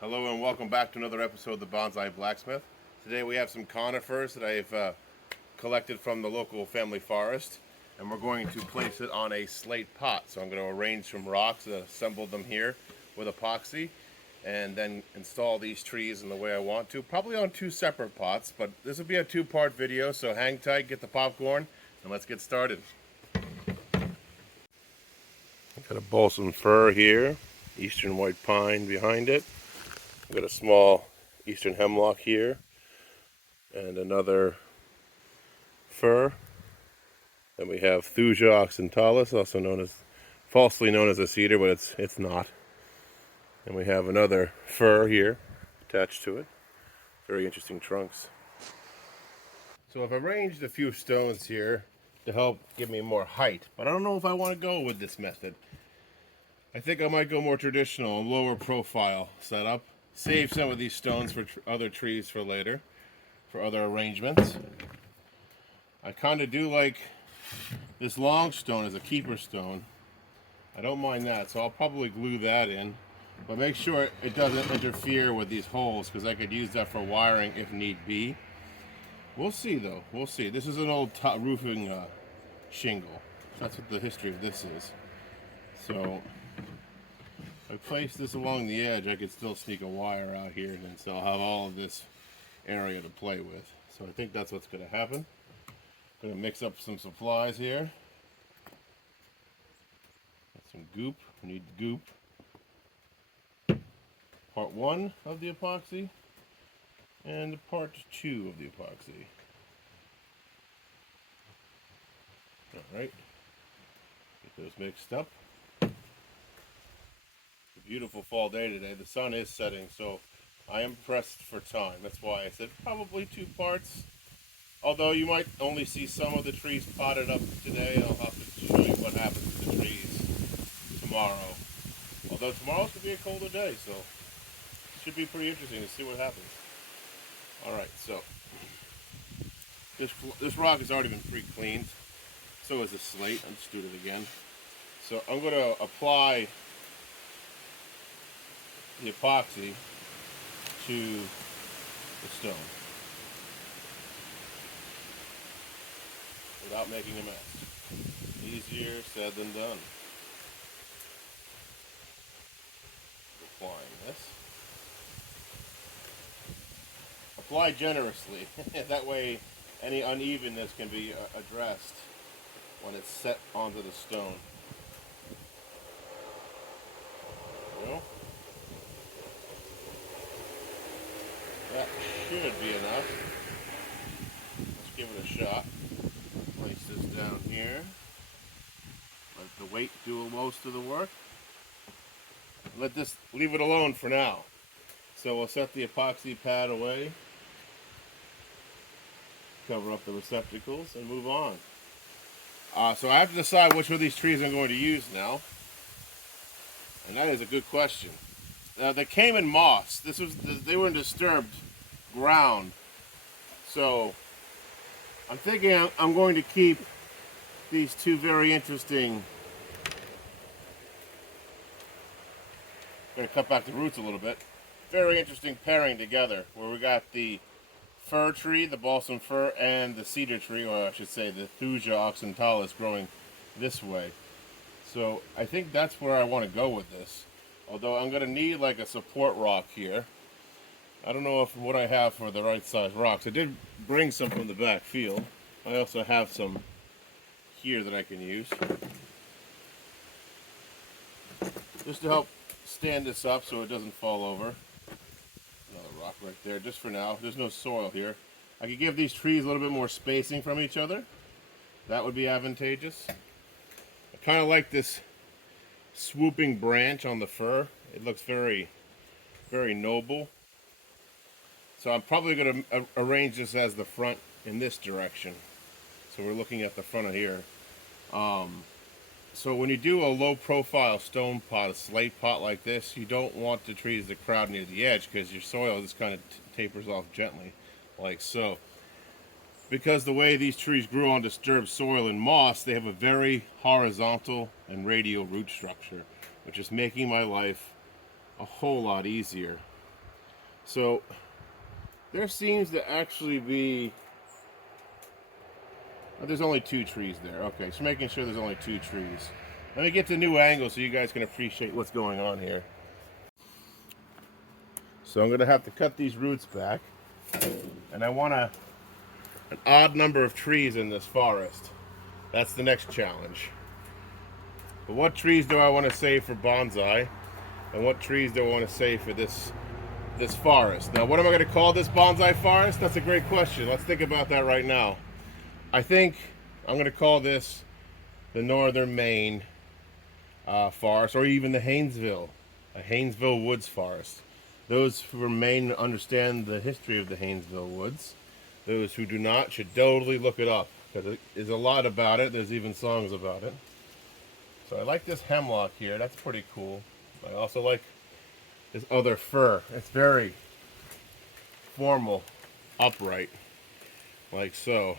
Hello and welcome back to another episode of the Bonsai Blacksmith. Today we have some conifers that I've collected from the local family forest, and we're going to place it on a slate pot. So I'm going to arrange some rocks and assemble them here with epoxy, and then install these trees in the way I want to, probably on two separate pots, but this will be a two-part video, so hang tight, get the popcorn, and let's get started. Got a balsam fir here, eastern white pine behind it. I've got a small eastern hemlock here, and another fir. Then we have Thuja occidentalis, also falsely known as a cedar, but it's not. And we have another fir here attached to it. Very interesting trunks. So I've arranged a few stones here to help give me more height, but I don't know if I want to go with this method. I think I might go more traditional, lower profile setup. Save some of these stones for other trees for later, for other arrangements. I kind of do like this long stone as a keeper stone. I don't mind that, so I'll probably glue that in. But make sure it doesn't interfere with these holes, because I could use that for wiring if need be. We'll see though, we'll see. This is an old roofing shingle. That's what the history of this is. So if I place this along the edge, I could still sneak a wire out here, and so I'll have all of this area to play with. So I think that's what's going to happen. I'm going to mix up some supplies here. Got some goop. We need goop. Part 1 of the epoxy and part 2 of the epoxy. Alright, get those mixed up. Beautiful fall day today. The sun is setting, so I am pressed for time. That's why I said probably 2 parts. Although you might only see some of the trees potted up today. I'll have to show you what happens with the trees tomorrow. Although tomorrow's going to be a colder day, so it should be pretty interesting to see what happens. Alright, so this rock has already been pre-cleaned. So is the slate. I'll just do it again. So I'm going to apply the epoxy to the stone without making a mess. Easier said than done. Applying this. Apply generously. That way any unevenness can be addressed when it's set onto the stone. There we go. That should be enough. Let's give it a shot. Place this down here. Let the weight do most of the work. Leave it alone for now. So we'll set the epoxy pad away. Cover up the receptacles and move on. So I have to decide which of these trees I'm going to use now. And that is a good question. They came in moss. They were in disturbed ground. So I'm thinking I'm going to keep these two very interesting. I'm going to cut back the roots a little bit. Very interesting pairing together, where we got the fir tree, the balsam fir, and the cedar tree, or I should say the Thuja occidentalis, growing this way. So I think that's where I want to go with this. Although I'm going to need like a support rock here. I don't know what I have for the right size rocks. I did bring some from the back field. I also have some here that I can use. Just to help stand this up so it doesn't fall over. Another rock right there, just for now. There's no soil here. I could give these trees a little bit more spacing from each other. That would be advantageous. I kind of like this swooping branch on the fir. It looks very, very noble. So I'm probably going to arrange this as the front in this direction. So we're looking at the front of here. So when you do a low profile stone pot, a slate pot like this, you don't want the trees to crowd near the edge, because your soil just kind of tapers off gently, like so. Because the way these trees grew on disturbed soil and moss, they have a very horizontal and radial root structure, which is making my life a whole lot easier. So there seems to actually be, oh, there's only 2 trees there. Okay, so making sure there's only 2 trees. Let me get the new angle so you guys can appreciate what's going on here. So I'm going to have to cut these roots back. And I want an odd number of trees in this forest. That's the next challenge. But what trees do I want to save for bonsai? And what trees do I want to save for this forest? Now, what am I going to call this bonsai forest? That's a great question. Let's think about that right now. I think I'm going to call this the northern Maine forest, or even the Haynesville Woods forest. Those who from Maine understand the history of the Haynesville Woods. Those who do not should totally look it up, because there's a lot about it. There's even songs about it. So I like this hemlock here. That's pretty cool. I also like this other fir. It's very formal, upright, like so.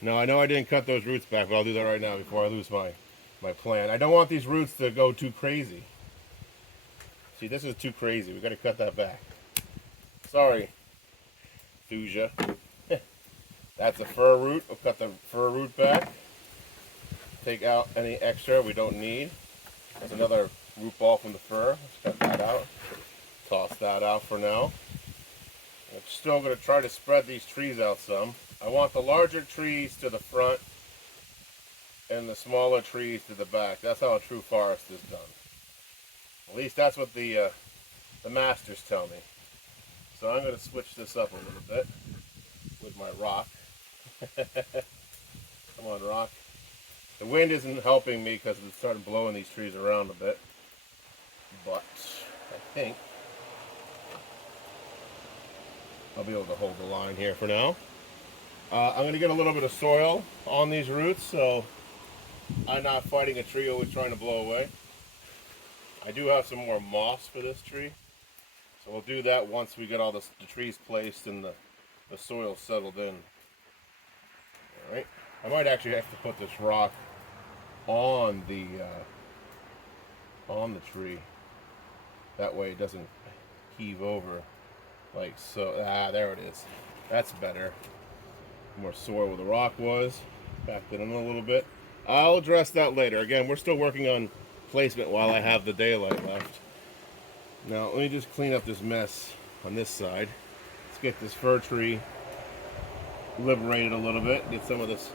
Now I know I didn't cut those roots back, but I'll do that right now before I lose my plan. I don't want these roots to go too crazy. See, this is too crazy. We got to cut that back. Sorry, Thuja. That's a fir root. We'll cut the fir root back. Take out any extra we don't need. There's another root ball from the fir. Let's cut that out. Toss that out for now. I'm still going to try to spread these trees out some. I want the larger trees to the front and the smaller trees to the back. That's how a true forest is done. At least that's what the masters tell me. So I'm going to switch this up a little bit with my rock. Come on, rock. The wind isn't helping me because it's starting blowing these trees around a bit. But I think I'll be able to hold the line here for now. I'm going to get a little bit of soil on these roots so I'm not fighting a tree always trying to blow away. I do have some more moss for this tree, so we'll do that once we get all the trees placed and the soil settled in. Alright, I might actually have to put this rock on the tree. That way it doesn't heave over like so. Ah, there it is. That's better. More soil where the rock was. Backed it in a little bit. I'll address that later. Again, we're still working on placement while I have the daylight left. Now, let me just clean up this mess on this side. Let's get this fir tree liberated a little bit. Get some of this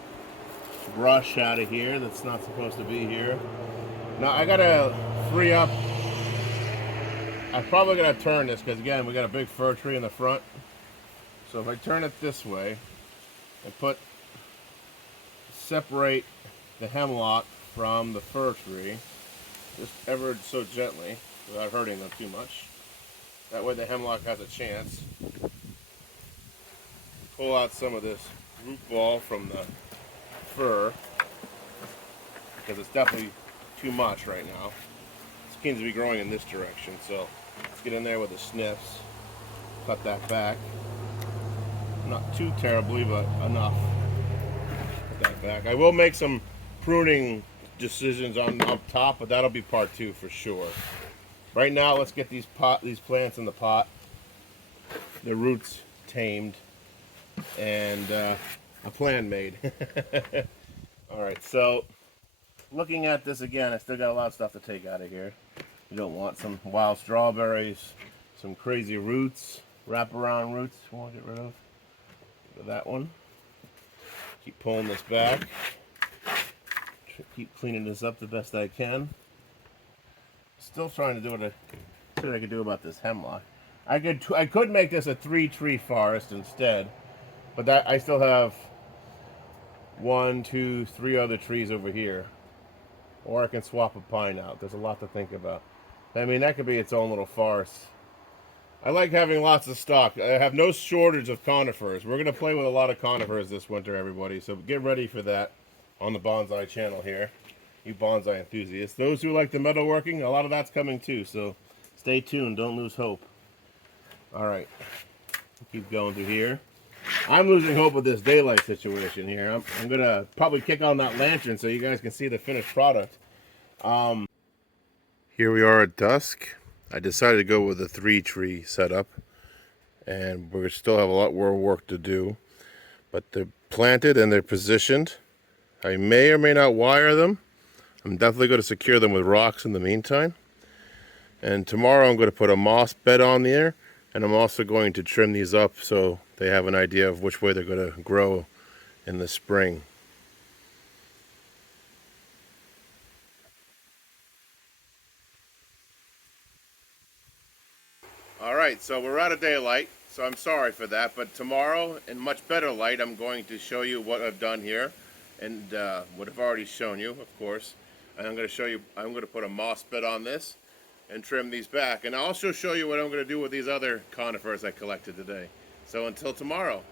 brush out of here that's not supposed to be here. Now, I gotta free up. I'm probably gonna turn this because, again, we got a big fir tree in the front. So if I turn it this way and separate the hemlock from the fir tree, just ever so gently, without hurting them too much. That way the hemlock has a chance. Pull out some of this root ball from the fir, because it's definitely too much right now. It seems to be growing in this direction, so let's get in there with the snips. Cut that back. Not too terribly, but enough. Cut that back. I will make some pruning decisions on up top, but that'll be part 2 for sure. Right now, let's get these plants in the pot, the roots tamed, and a plan made. Alright, so looking at this again, I still got a lot of stuff to take out of here. You don't want some wild strawberries, some crazy roots, wraparound roots you want to get rid of. Get rid of that one. Keep pulling this back. Keep cleaning this up the best I can. Still trying to do what I could do about this hemlock. I could make this a 3-tree forest instead, but that I still have 1, 2, 3 other trees over here. Or I can swap a pine out. There's a lot to think about. I mean, that could be its own little forest. I like having lots of stock. I have no shortage of conifers. We're going to play with a lot of conifers this winter, everybody. So get ready for that on the Bonsai channel here. You bonsai enthusiasts. Those who like the metalworking, a lot of that's coming too. So stay tuned. Don't lose hope. All right. Keep going through here. I'm losing hope with this daylight situation here. I'm going to probably kick on that lantern so you guys can see the finished product. Here we are at dusk. I decided to go with a 3-tree setup. and we still have a lot more work to do. But they're planted and they're positioned. I may or may not wire them. I'm definitely going to secure them with rocks in the meantime. And tomorrow I'm going to put a moss bed on there, and I'm also going to trim these up so they have an idea of which way they're going to grow in the spring. Alright, so we're out of daylight, so I'm sorry for that, but tomorrow, in much better light, I'm going to show you what I've done here, and what I've already shown you, of course. And I'm going to show you, I'm going to put a moss bed on this and trim these back. And I'll also show you what I'm going to do with these other conifers I collected today. So until tomorrow.